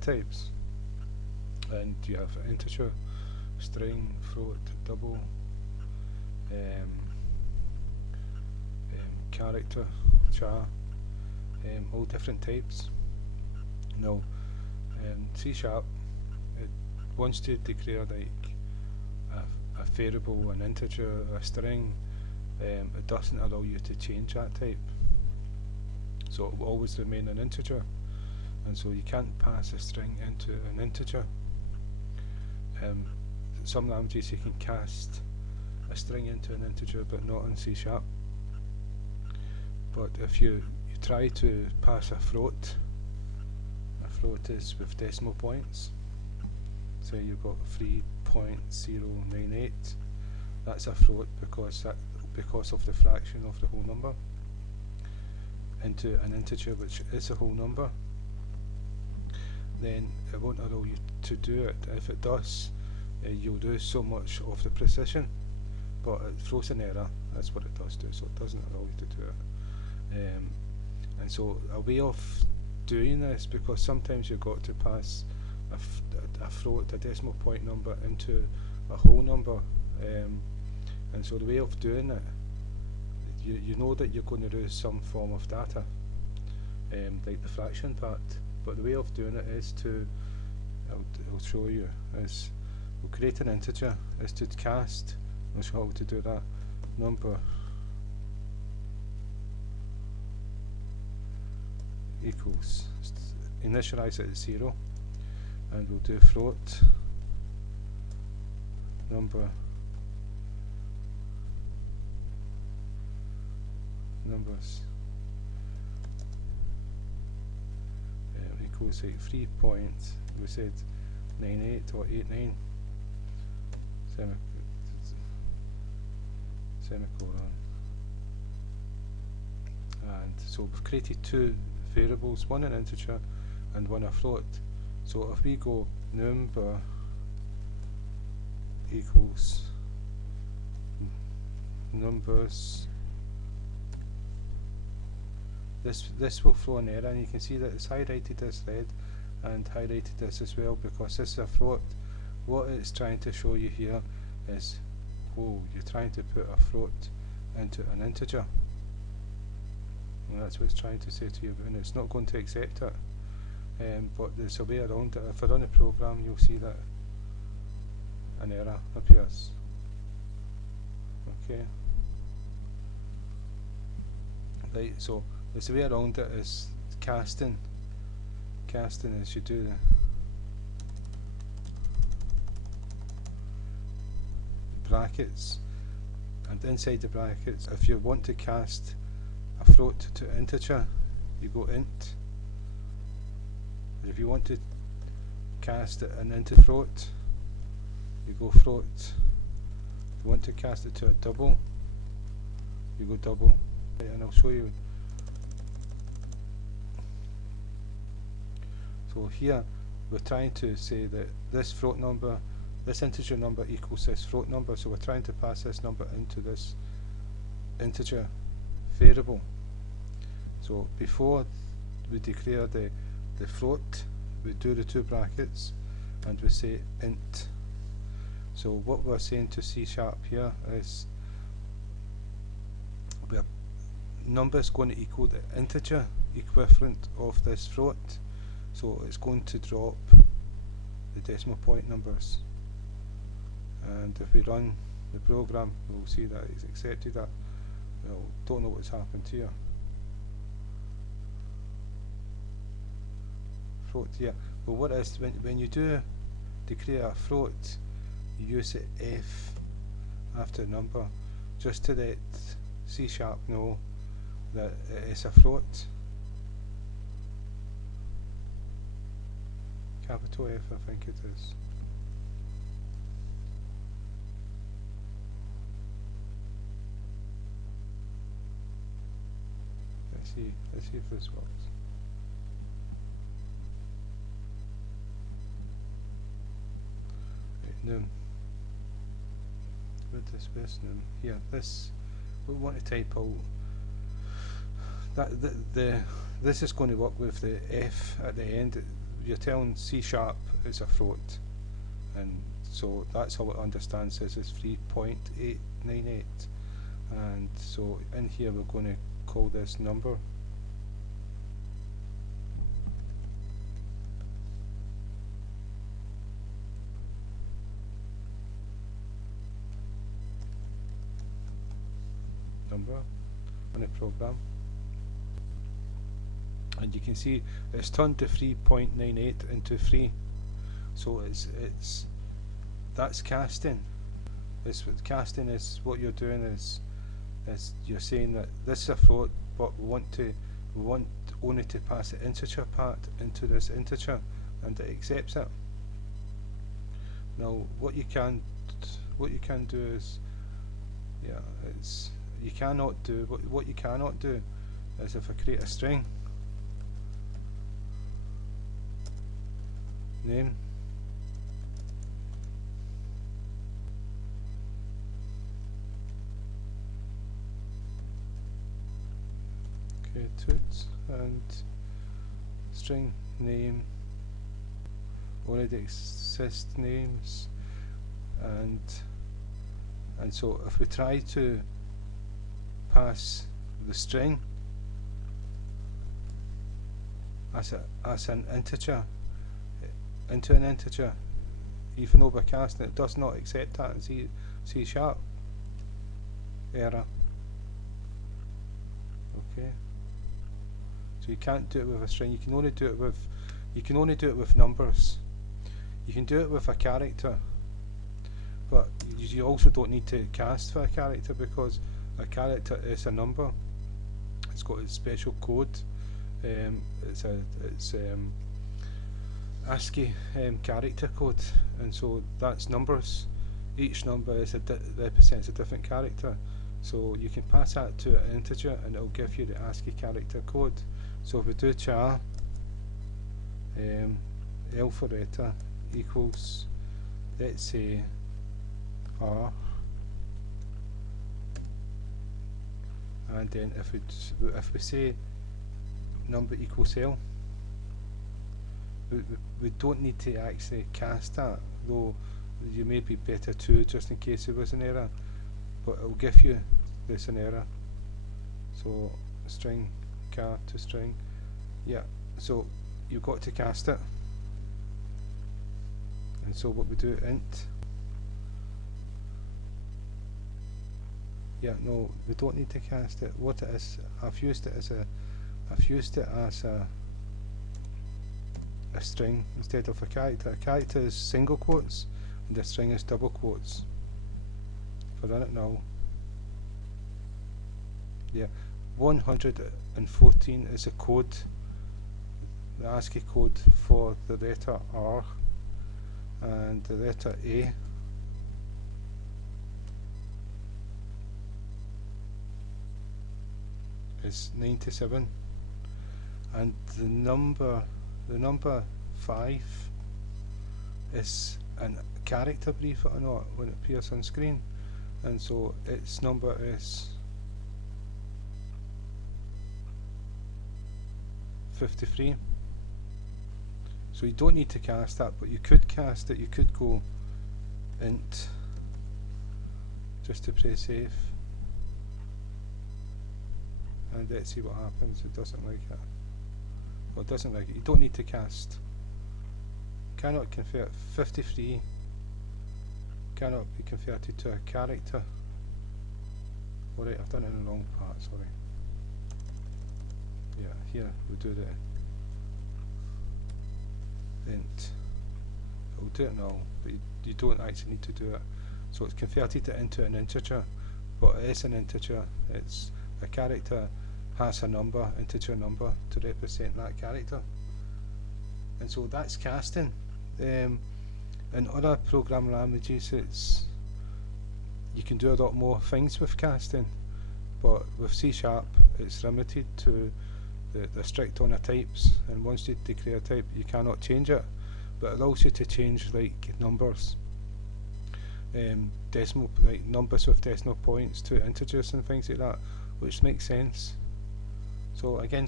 types, and you have integer, string, float, double, um, character, char, all different types. Now, C Sharp, it wants to declare like a variable, an integer, a string. It doesn't allow you to change that type, so it will always remain an integer, and so you can't pass a string into an integer. Some languages you can cast a string into an integer, but not in C Sharp. But if you try to pass a float is with decimal points. So you've got 3.098. That's a float because of the fraction of the whole number, into an integer which is a whole number. Then it won't allow you to do it. If it does, you'll lose so much of the precision, but it throws an error. That's what it does do, so it doesn't allow you to do it. And so a way of doing this, because sometimes you've got to pass a float, a decimal point number, into a whole number, and so the way of doing it, you know that you're going to lose some form of data, like the fraction part, but the way of doing it is to, I'll show you, is we'll create an integer, is to cast, I'll show how to do that, number equals, initialize it at 0, and we'll do float numbers equals like 3 points, we said 98 or 89 semicolon, and so we've created two variables, one an integer and one a float. So if we go number equals numbers, this will throw an error, and you can see that it's highlighted as red and highlighted as well because this is a float. What it's trying to show you here is, oh, you're trying to put a float into an integer, and that's what it's trying to say to you, and it's not going to accept it. But there's a way around it. If I run a program, you'll see that an error appears. Okay. Right, so there's a way around it is casting. Casting is you do the brackets, and inside the brackets, if you want to cast a float to integer, you go int. If you want to cast it into float, you go float. If you want to cast it to a double, you go double. Right, and I'll show you. So here we're trying to say that this float number, this integer number equals this float number, so we're trying to pass this number into this integer variable. So before we declare the float, we do the two brackets and we say int. So what we're saying to C Sharp here is the number is going to equal the integer equivalent of this float, so it's going to drop the decimal point numbers, and if we run the program, we'll see that it's accepted that. Well, don't know what's happened here. Float, yeah, but what is, when you do declare a float, you use the F after number just to let C Sharp know that it is a float. Capital F, I think it is. Let's see if this works. Num. With this best num. Here, this we want to type out that this is going to work with the F at the end. you're telling C# is a float, and so that's how it understands this is 3.898, and so in here we're going to call this number. On a program, and you can see it's turned the 3.98 into 3, so it's that's casting. Casting is what you're doing is you're saying that this is a float, but we want only to pass the integer part into this integer, and it accepts it. Now what you can do is, you cannot do what you cannot do is if I create a string name, okay, toots, and string name already exist names, and so if we try to pass the string as an integer into an integer, even though we're casting, it does not accept that in C#. Error. Okay. So you can't do it with a string. You can only do it with numbers. You can do it with a character, but you also don't need to cast for a character, because a character is a number. It's got its special code. It's ASCII character code, and so that's numbers. Each number represents a different character, so you can pass that to an integer and it'll give you the ASCII character code. So if we do char alpharetta equals, let's say, R, and then if we say number equals L, we don't need to actually cast that, though you may be better to, just in case there was an error, but it will give you this an error. So string char to string, so you've got to cast it, and so what we do, int, no, we don't need to cast it. What it is, I've used it as a string instead of a character. A character is single quotes and a string is double quotes. If I run it now, 114 is the code, the ASCII code for the letter R, and the letter A is 97, and the number 5 is a character, believe it or not, when it appears on screen, and so its number is 53. So you don't need to cast that, but you could cast it. You could go int just to play safe, and let's see what happens. It doesn't like it. Well, it doesn't like it. You don't need to cast. Cannot convert 53. Cannot be converted to a character. Alright, I've done it in the wrong part, sorry. Here we do the int. I'll do it now, but you don't actually need to do it. So it's converted it into an integer, but it is an integer. It's a character has a number, integer number, to represent that character, and so that's casting. In other programming languages, you can do a lot more things with casting, but with C#, it's limited to the strict honor types, and once you declare a type, you cannot change it, but it allows you to change like numbers, decimal, like numbers with decimal points to integers and things like that, which makes sense. So again,